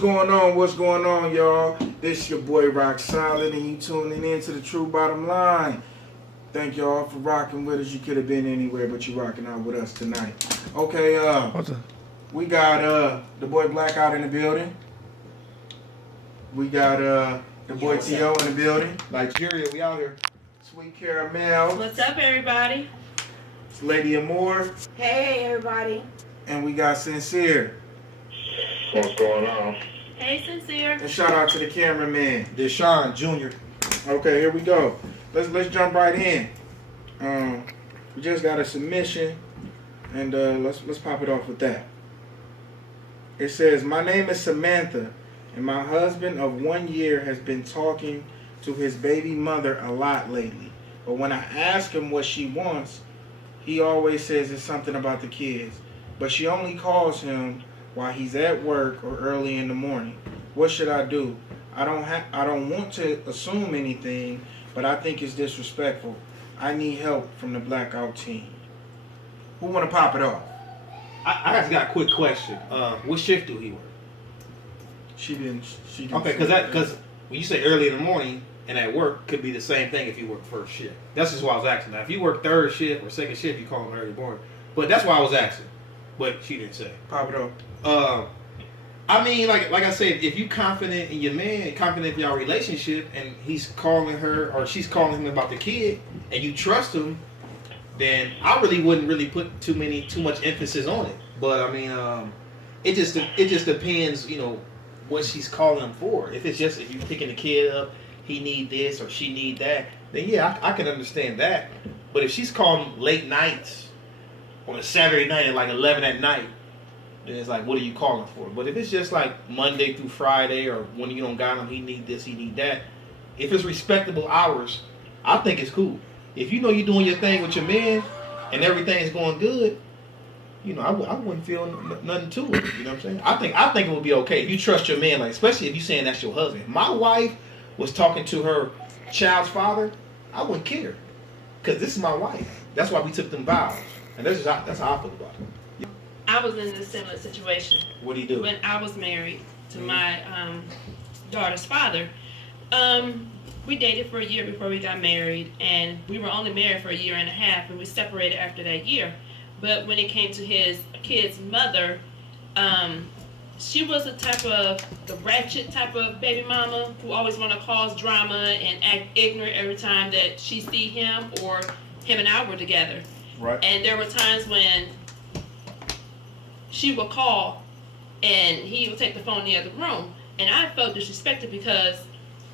going on? What's going on, y'all? This your boy Rock Solid, and you tuning in to the True Bottom Line. Thank y'all for rocking with us. You could have been anywhere, but you rocking out with us tonight. Okay, we got the boy Blackout in the building. We got the boy T.O. in the building. Nigeria, we out here. Sweet Caramel. What's up, everybody? It's Lady Amore. Hey, everybody. And we got Sincere. What's going on? Hey, Sincere. And shout out to the cameraman, Deshaun Jr. Okay, here we go. Let's jump right in. We just got a submission, and let's pop it off with that. It says, "My name is Samantha, and my husband of 1 year has been talking to his baby mother a lot lately. But when I ask him what she wants, he always says it's something about the kids. But she only calls him while he's at work or early in the morning. What should I do? I don't want to assume anything, but I think it's disrespectful. I need help from the Blackout team." Who want to pop it off? I just got a quick question. What shift do he work? She didn't. Okay, because when you say early in the morning and at work, could be the same thing if you work first shift. That's just why I was asking. Now, if you work third shift or second shift, you call him early morning. But that's why I was asking. But she didn't say. Pop it off. I mean, like I said, if you confident in your man, confident in your relationship, and he's calling her or she's calling him about the kid, and you trust him, then I really wouldn't really put too much emphasis on it. But I mean, it just depends, what she's calling him for. If it's just if you picking the kid up, he need this or she need that, then yeah, I can understand that. But if she's calling late nights on a Saturday night at like 11 at night, then it's like, what are you calling for? But if it's just like Monday through Friday, or when you don't got him, he need this, he need that. If it's respectable hours, I think it's cool. If you know you're doing your thing with your man and everything's going good, I wouldn't feel nothing to it. You know what I'm saying? I think it would be okay if you trust your man, like especially if you're saying that's your husband. If my wife was talking to her child's father, I wouldn't care, because this is my wife. That's why we took them vows, and that's how I feel about it. I was in a similar situation. What do you do? When I was married to my daughter's father, we dated for a year before we got married, and we were only married for a year and a half, and we separated after that year. But when it came to his kid's mother, she was the ratchet type of baby mama who always want to cause drama and act ignorant every time that she see him or him and I were together. Right. And there were times when she would call and he would take the phone in the other room, and I felt disrespected because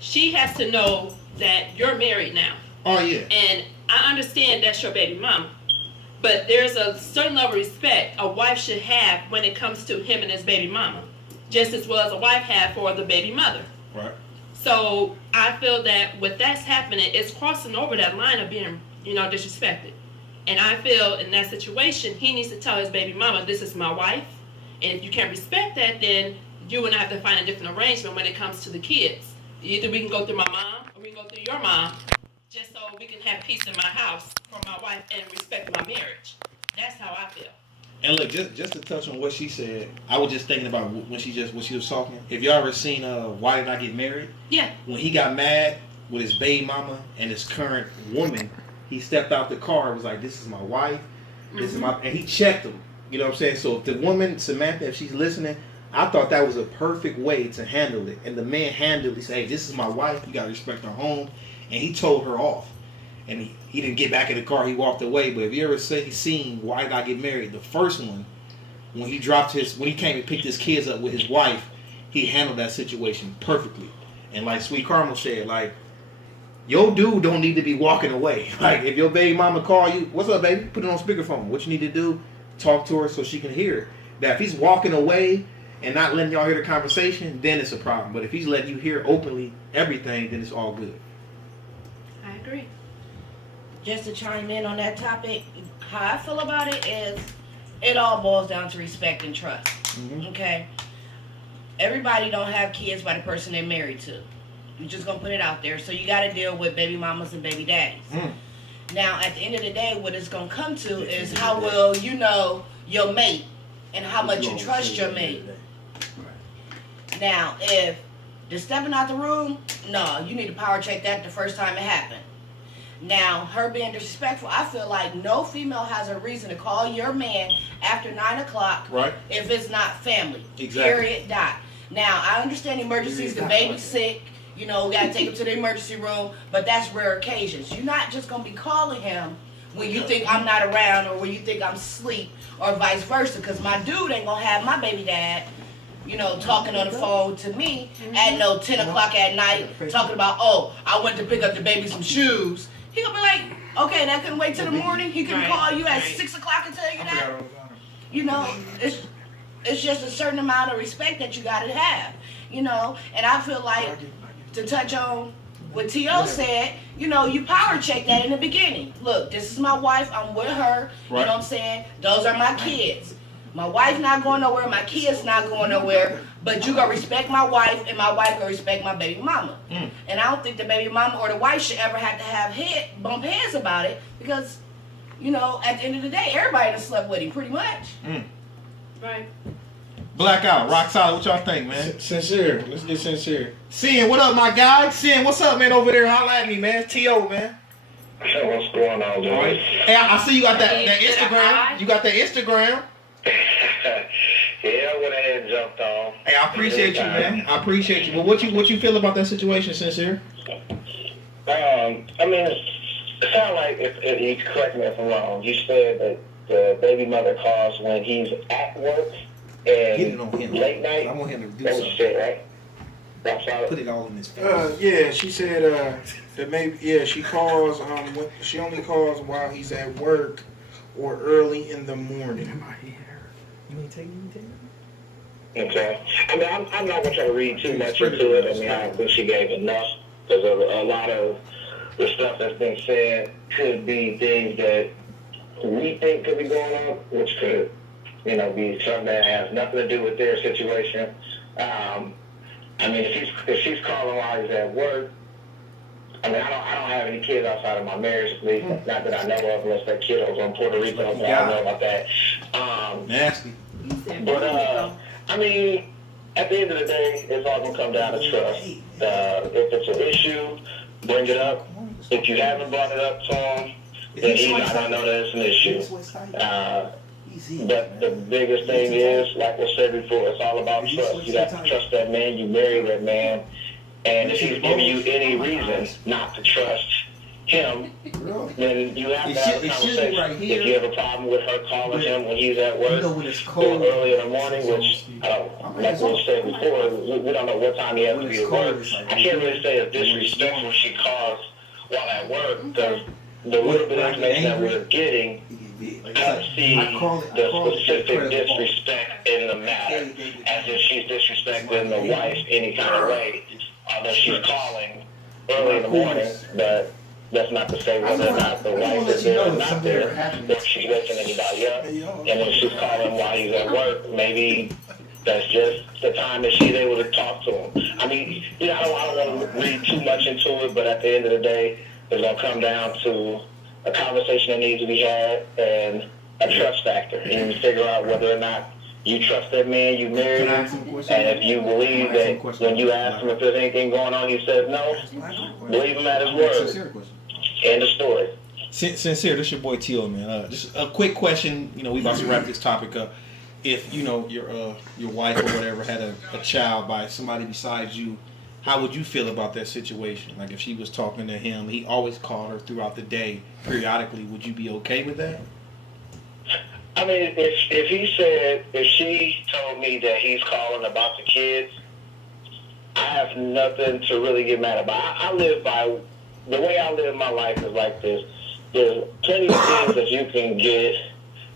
she has to know that you're married now. Oh yeah. And I understand that's your baby mama, but there's a certain level of respect a wife should have when it comes to him and his baby mama, just as well as a wife had for the baby mother. Right. So I feel that with that's happening, it's crossing over that line of being, disrespected. And I feel in that situation, he needs to tell his baby mama, this is my wife. And if you can't respect that, then you and I have to find a different arrangement when it comes to the kids. Either we can go through my mom or we can go through your mom, just so we can have peace in my house for my wife and respect my marriage. That's how I feel. And look, just to touch on what she said, I was just thinking about when she was talking. Have y'all ever seen Why Did I Get Married? Yeah. When he got mad with his baby mama and his current woman, he stepped out the car and was like, "This is my wife. This is my," and he checked them. You know what I'm saying? So if the woman, Samantha, if she's listening, I thought that was a perfect way to handle it. And the man handled it. He said, "Hey, this is my wife. You got to respect her home." And he told her off. And he didn't get back in the car. He walked away. But if you ever seen Why Did I Get Married, the first one, when he came and picked his kids up with his wife, he handled that situation perfectly. And like Sweet Carmel said, like, your dude don't need to be walking away. Like, if your baby mama call you, "What's up, baby?" Put it on speakerphone. What you need to do, talk to her so she can hear it. Now, if he's walking away and not letting y'all hear the conversation, then it's a problem. But if he's letting you hear openly everything, then it's all good. I agree. Just to chime in on that topic, how I feel about it is it all boils down to respect and trust. Mm-hmm. Okay? Everybody don't have kids by the person they're married to. We're just going to put it out there. So you got to deal with baby mamas and baby daddies. Mm. Now, at the end of the day, what it's going to come to is how well you know your mate and how much you trust your mate. Now, if they're stepping out the room, no, you need to power check that the first time it happened. Now, her being disrespectful, I feel like no female has a reason to call your man after 9 o'clock Right. if it's not family. Exactly. Period. Dot. Now, I understand emergencies, the baby's sick, you know, we got to take him to the emergency room, but that's rare occasions. You're not just going to be calling him when you think I'm not around or when you think I'm asleep or vice versa, because my dude ain't going to have my baby dad, you know, talking on the phone to me at 10 o'clock at night, talking about, oh, I went to pick up the baby some shoes. He gonna be like, okay, that couldn't wait till the morning. He can call you at 6 o'clock and tell you that. You know, it's just a certain amount of respect that you gotta have. You know, and I feel like to touch on what T.O. said, you know, you power check that in the beginning. Look, this is my wife. I'm with her. You know what I'm saying? Those are my kids. My wife not going nowhere. My kids not going nowhere. But you gonna respect my wife, and my wife gonna respect my baby mama. And I don't think the baby mama or the wife should ever have to bump heads about it, because, you know, at the end of the day, everybody done slept with him pretty much. Right. Blackout, rock solid. What y'all think, man? Sincere. Let's get sincere. Sin, what up, my guy? Sin, what's up, man? Over there, holla at me, man. T.O., man. What's going on, dude? Hey, I see you got that Instagram. You got that Instagram. Yeah, I went ahead and jumped on. Hey, I appreciate you, man. I appreciate you. But what you feel about that situation, Sincere? I mean, it sounds like, if you correct me if I'm wrong, you said that the baby mother calls when he's at work and late night. I want him to do That was something. shit, right? That's all. Put it all in his face. Yeah, she said that maybe she calls when she only calls while he's at work or early in the morning. You ain't taking Okay. I mean, I'm not going to try to read too much into it. I mean, I think she gave enough, because a lot of the stuff that's been said could be things that we think could be going on, which could, you know, be something that has nothing to do with their situation. I mean, if she's calling while he's at work, I mean, I don't have any kids outside of my marriage, at least. Not that I know of, unless that kid was on Puerto Rico, so I don't know about that. Nasty. But, I mean, at the end of the day, it's all going to come down to trust. If it's an issue, bring it up. If you haven't brought it up to him, then he's not going to know that it's an issue. But the biggest thing is, like I said before, it's all about trust. You have to trust that man. You marry that man. And if he's giving you any reason not to trust him, then you have to have a conversation. If you have a problem with her calling him when he's at work or early in the morning, which, like we said before, we don't know what time he has to be at work. I can't really say it's disrespectful if she calls while at work, because the little bit of information that we're getting, I don't see the specific disrespect in the matter, as if she's disrespecting the wife any kind of way, although she's calling early in the morning. But that's not to say whether or not the wife is there or not there, or if she's waking anybody up. And if she's calling while he's at work, maybe that's just the time that she's able to talk to him. I mean, you know, I don't want to read too much into it, but at the end of the day, it's going to come down to a conversation that needs to be had and a trust factor. And you figure out whether or not you trust that man you married, and if you believe that when you ask him if there's anything going on, he says no, believe him at his word. End of story. Sincere, this your boy T.O., man. Just a quick question. You know, we about to wrap this topic up. If, you know, your wife or whatever had a child by somebody besides you, how would you feel about that situation? Like, if she was talking to him, he always called her throughout the day, periodically, would you be okay with that? I mean, if she told me that he's calling about the kids, I have nothing to really get mad about. I live by, the way I live my life is like this. There's plenty of things that you can get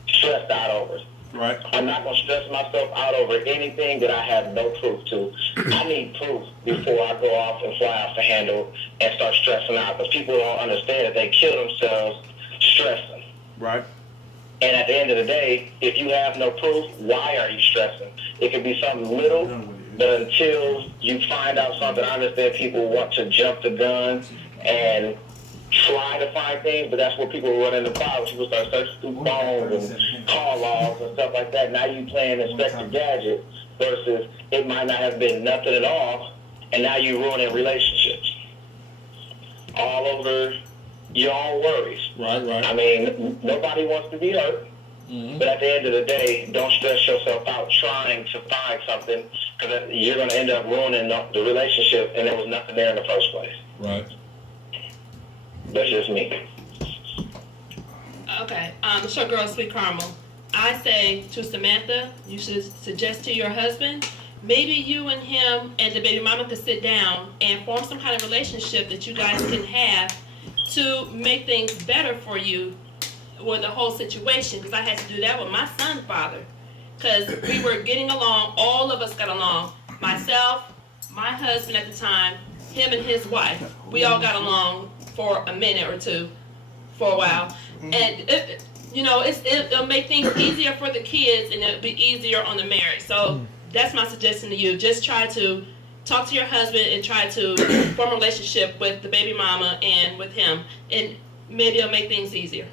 stressed out over. Right. I'm not going to stress myself out over anything that I have no proof to. I need proof before I go off and fly off the handle and start stressing out, because people don't understand that they kill themselves stressing. Right. And at the end of the day, if you have no proof, why are you stressing? It could be something little, but until you find out something, I understand people want to jump the gun and try to find things, but that's where people run into problems. People start searching through phones and call logs and stuff like that. Now you playing Inspector Gadget versus it might not have been nothing at all, and now you're ruining relationships all over your own worries. Right. I mean, nobody wants to be hurt, but at the end of the day, don't stress yourself out trying to find something, because you're going to end up ruining the relationship, and there was nothing there in the first place. Right. That's just me. Okay, it's your girl, Sweet Caramel. I say to Samantha, you should suggest to your husband, maybe you and him and the baby mama could sit down and form some kind of relationship that you guys can have to make things better for you with the whole situation. Because I had to do that with my son's father. Because we were getting along, all of us got along. Myself, my husband at the time, him and his wife. We all got along for a minute or two, for a while. And it'll make things easier for the kids, and it'll be easier on the marriage. So that's my suggestion to you. Just try to talk to your husband and try to form a relationship with the baby mama and with him, and maybe it'll make things easier.